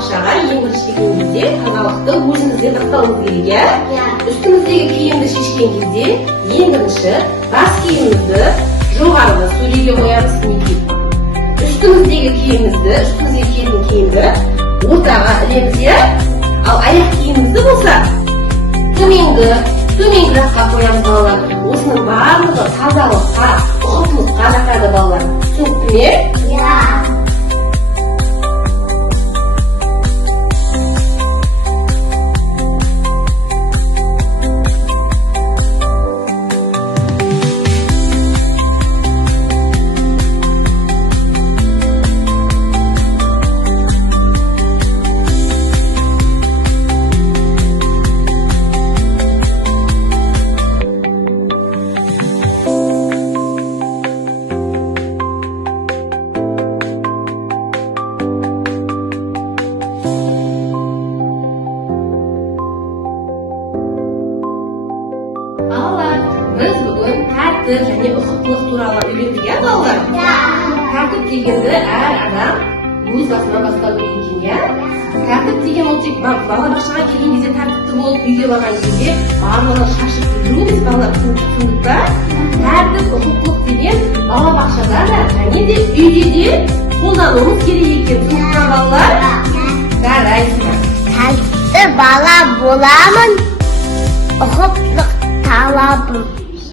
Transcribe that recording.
балабақшаға ең бірінші келген кезде тазалықты өзімізден бастауымыз керек, иә? Үстіміздегі киімді шешкен кезде ең бірінші бас киімімізді жоғарыда сөреге қоямыз, неге? Үстіміздегі киімді ортаға ілеміз, иә? Ал аяқ киімімізді болса төменгі жаққа қоямыз, балалар. Осының барлығы тазалыққа, ұқыптылыққа жатады, балалар. Түсінікті ме? Иә. Біз бүгін тәртіп және ұқыптылық туралы үйрендік, иә, балалар? Тәртіп дегенді әр адам өз басынан бастау керек екен, иә? Тәртіп деген ол тек балабақшаға келген кезде тәртіпті болып, үйге барған кезде барлығын шашып жүру емес, балалар, түсіндік па? Тәртіп, ұқыптылық деген балабақшада да және де үйде де қолдануымыз керек екен, түсіндік па, балалар? Жарайсыздар. Тәртіпті бала боламын, ұқыптылық талабым.